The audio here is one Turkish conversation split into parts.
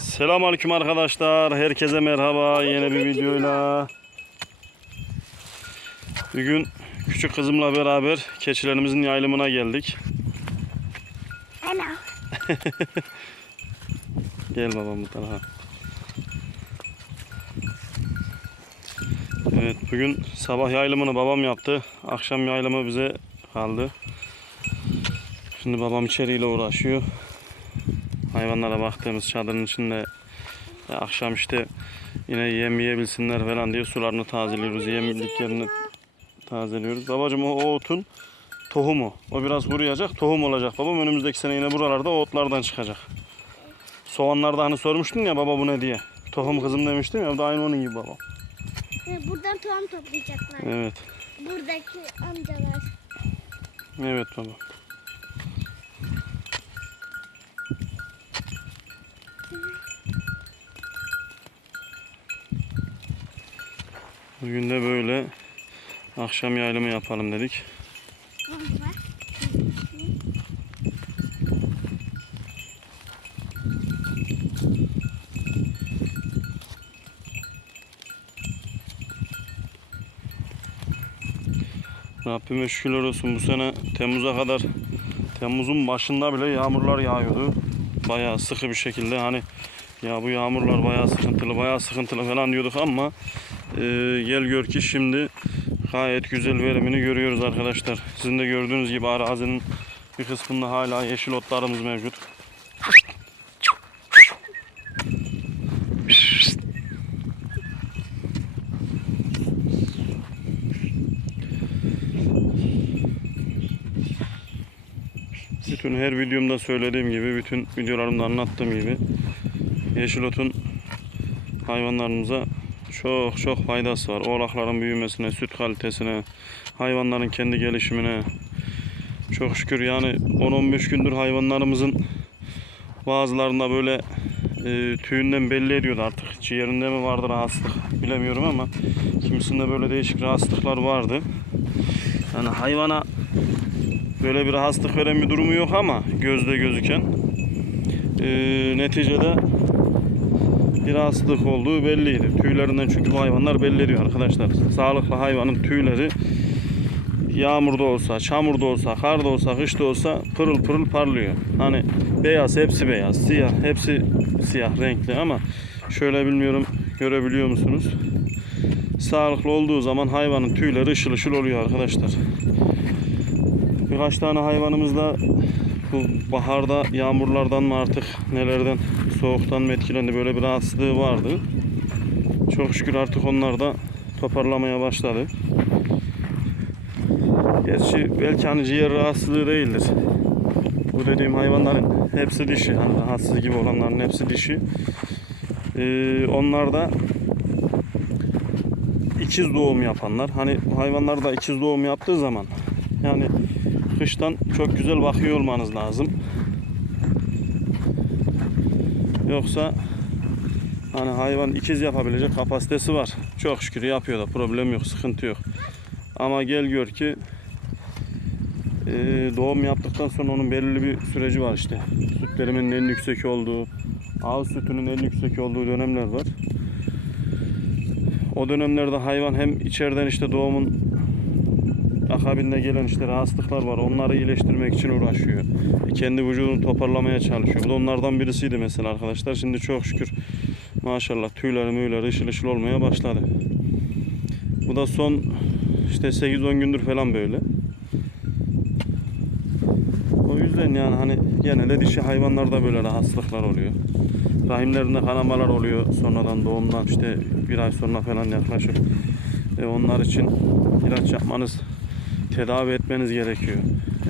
Selamünaleyküm arkadaşlar. Herkese merhaba. Yeni bir videoyla. Bugün küçük kızımla beraber keçilerimizin yaylımına geldik. Ana. Gel babam bu tarafa. Evet bugün sabah yaylımını babam yaptı. Akşam yaylımı bize kaldı. Şimdi babam içeriyle uğraşıyor. Hayvanlara baktığımız çadırın içinde e, akşam işte yine yem yiyebilsinler falan diye sularını tazeliyoruz. Yemliklerini tazeliyoruz. Babacım o, o otun tohumu. O biraz kuruyacak. Tohum olacak babam. Önümüzdeki sene yine buralarda o otlardan çıkacak. Soğanlarda hani sormuştun ya baba bu ne diye. Tohum kızım demiştim ya bu da aynı onun gibi baba. Buradan tohum toplayacaklar. Evet. Buradaki amcalar. Evet baba. Bugün de böyle akşam yaylımı yapalım dedik. Rabbime şükürler olsun bu sene Temmuz'a kadar Temmuz'un başında bile yağmurlar yağıyordu. Bayağı sıkı bir şekilde hani ya bu yağmurlar bayağı sıkıntılı bayağı sıkıntılı falan diyorduk ama e, gel gör ki şimdi gayet güzel verimini görüyoruz arkadaşlar. Sizin de gördüğünüz gibi arazinin bir kısmında hala yeşil otlarımız mevcut. Bütün her videomda söylediğim gibi, bütün videolarımda anlattığım gibi yeşil otun hayvanlarımıza çok çok faydası var. Oğlakların büyümesine, süt kalitesine, hayvanların kendi gelişimine. Çok şükür yani 10-15 gündür hayvanlarımızın bazılarında böyle e, tüyünden belli ediyordu artık. Ciğerinde mi vardı rahatsızlık bilemiyorum ama kimisinde böyle değişik rahatsızlıklar vardı. Yani hayvana böyle bir rahatsızlık veren bir durumu yok ama gözde gözüken Ee, neticede bir rahatsızlık olduğu belliydi. Tüylerinden çünkü bu hayvanlar belli ediyor arkadaşlar. Sağlıklı hayvanın tüyleri yağmurda olsa, çamurda olsa, karda olsa, kışta olsa pırıl pırıl parlıyor. Hani beyaz, hepsi beyaz, siyah, hepsi siyah renkli ama şöyle bilmiyorum görebiliyor musunuz? Sağlıklı olduğu zaman hayvanın tüyleri ışıl ışıl oluyor arkadaşlar. Birkaç tane hayvanımız da bu baharda yağmurlardan mı artık nelerden soğuktan mı etkilendi böyle bir rahatsızlığı vardı. Çok şükür artık onlar da toparlamaya başladı. Gerçi belki hani ciğer rahatsızlığı değildir. Bu dediğim hayvanların hepsi dişi. Hani rahatsız gibi olanların hepsi dişi. Ee, onlar da ikiz doğum yapanlar. Hani hayvanlar da ikiz doğum yaptığı zaman yani kıştan çok güzel bakıyor olmanız lazım. Yoksa hani hayvan ikiz yapabilecek kapasitesi var. Çok şükür yapıyor da problem yok, sıkıntı yok. Ama gel gör ki eee, doğum yaptıktan sonra onun belirli bir süreci var işte. Süt veriminin en yüksek olduğu, ağız sütünün en yüksek olduğu dönemler var. O dönemlerde hayvan hem içeriden işte doğumun akabinde gelen işte rahatsızlıklar var. Onları iyileştirmek için uğraşıyor. Kendi vücudunu toparlamaya çalışıyor. Bu da onlardan birisiydi mesela arkadaşlar. Şimdi çok şükür maşallah tüyleri müyleri ışıl ışıl olmaya başladı. Bu da son işte 8-10 gündür falan böyle. O yüzden yani hani genelde dişi hayvanlarda böyle rahatsızlıklar oluyor. Rahimlerinde kanamalar oluyor sonradan doğumdan işte bir ay sonra falan yaklaşık. E onlar için ilaç yapmanız tedavi etmeniz gerekiyor.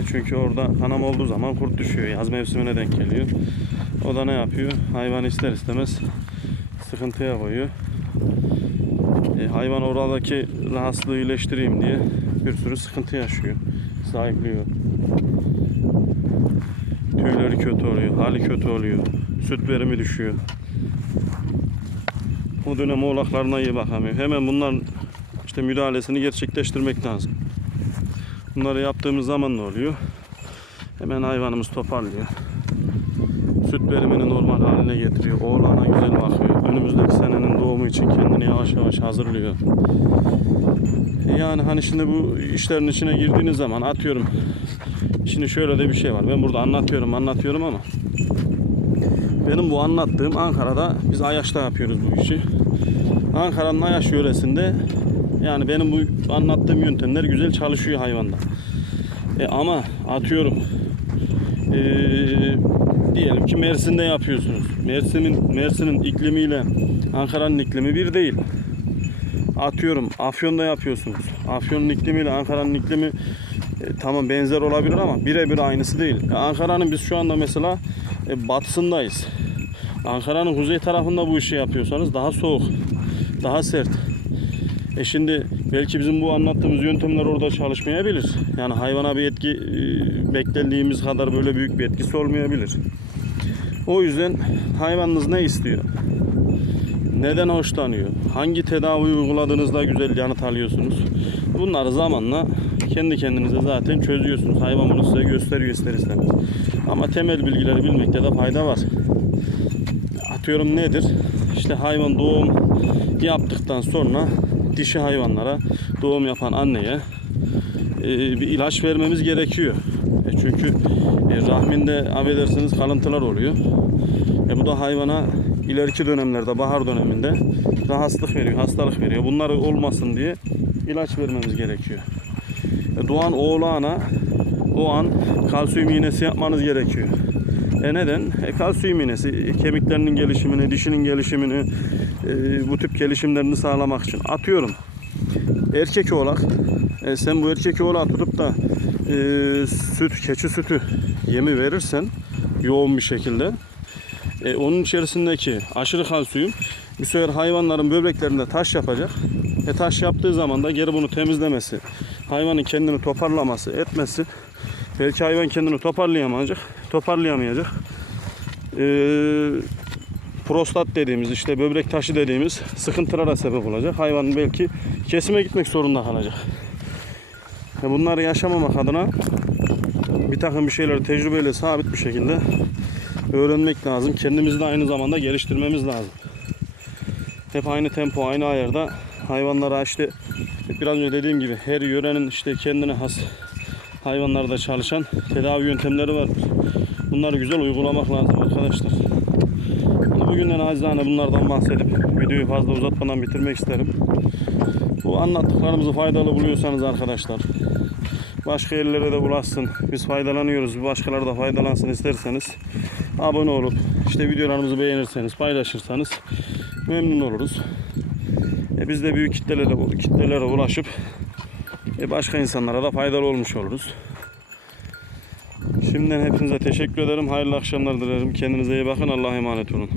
E çünkü orada kanama olduğu zaman kurt düşüyor. Yaz mevsimine denk geliyor. O da ne yapıyor? Hayvan ister istemez sıkıntıya koyuyor. E, hayvan oradaki rahatsızlığı iyileştireyim diye bir sürü sıkıntı yaşıyor. Sahipliyor. Tüyleri kötü oluyor, hali kötü oluyor. Süt verimi düşüyor. O dönem oğlaklarına iyi bakamıyor. Hemen bunların işte müdahalesini gerçekleştirmek lazım. Bunları yaptığımız zaman ne oluyor? Hemen hayvanımız toparlıyor. Süt verimini normal haline getiriyor. Oğlana güzel bakıyor. Önümüzdeki senenin doğumu için kendini yavaş yavaş hazırlıyor. Yani hani şimdi bu işlerin içine girdiğiniz zaman atıyorum. Şimdi şöyle de bir şey var. Ben burada anlatıyorum anlatıyorum ama benim bu anlattığım Ankara'da biz Ayaş'ta yapıyoruz bu işi. Ankara'nın Ayaş yöresinde yani benim bu anlattığım yöntemler güzel çalışıyor hayvanda. E ama atıyorum e, diyelim ki Mersin'de yapıyorsunuz. Mersin'in Mersin'in iklimiyle Ankara'nın iklimi bir değil. Atıyorum Afyon'da yapıyorsunuz. Afyon'un iklimiyle Ankara'nın iklimi e, tamam benzer olabilir ama birebir aynısı değil. E, Ankara'nın biz şu anda mesela e, batısındayız. Ankara'nın kuzey tarafında bu işi yapıyorsanız daha soğuk, daha sert. E şimdi belki bizim bu anlattığımız yöntemler orada çalışmayabilir. Yani hayvana bir etki e, beklediğimiz kadar böyle büyük bir etkisi olmayabilir. O yüzden hayvanınız ne istiyor? Neden hoşlanıyor? Hangi tedavi uyguladığınızda güzel yanıt alıyorsunuz? Bunları zamanla kendi kendinize zaten çözüyorsunuz. Hayvan bunu size gösteriyor ister istemez. Ama temel bilgileri bilmekte de fayda var. Atıyorum nedir? İşte hayvan doğum yaptıktan sonra dişi hayvanlara doğum yapan anneye e, bir ilaç vermemiz gerekiyor. E, çünkü e, rahminde affedersiniz kalıntılar oluyor. E, bu da hayvana ileriki dönemlerde bahar döneminde rahatsızlık veriyor, hastalık veriyor. Bunlar olmasın diye ilaç vermemiz gerekiyor. E, doğan oğlana o an kalsiyum iğnesi yapmanız gerekiyor. E neden? E kalsiyum iğnesi kemiklerinin gelişimini, dişinin gelişimini, e, bu tip gelişimlerini sağlamak için. Atıyorum erkek oğlak e, sen bu erkek oğlağı tutup da e, süt, keçi sütü yemi verirsen yoğun bir şekilde e, onun içerisindeki aşırı kalsiyum bu sefer hayvanların böbreklerinde taş yapacak. E taş yaptığı zaman da geri bunu temizlemesi, hayvanın kendini toparlaması, etmesi belki hayvan kendini toparlayamayacak, toparlayamayacak. E, prostat dediğimiz işte böbrek taşı dediğimiz sıkıntılara sebep olacak. Hayvan belki kesime gitmek zorunda kalacak. Bunları yaşamamak adına bir takım bir şeyleri tecrübeyle sabit bir şekilde öğrenmek lazım. Kendimizi de aynı zamanda geliştirmemiz lazım. Hep aynı tempo, aynı ayarda hayvanlara işte biraz önce dediğim gibi her yörenin işte kendine has hayvanlarda çalışan tedavi yöntemleri var. Bunları güzel uygulamak lazım arkadaşlar. Bugünden acizane bunlardan bahsedip videoyu fazla uzatmadan bitirmek isterim. Bu anlattıklarımızı faydalı buluyorsanız arkadaşlar başka yerlere de ulaşsın. Biz faydalanıyoruz. Başkaları da faydalansın isterseniz abone olup işte videolarımızı beğenirseniz, paylaşırsanız memnun oluruz. E biz de büyük kitlelere, kitlelere ulaşıp e başka insanlara da faydalı olmuş oluruz. Şimdiden hepinize teşekkür ederim. Hayırlı akşamlar dilerim. Kendinize iyi bakın. Allah'a emanet olun.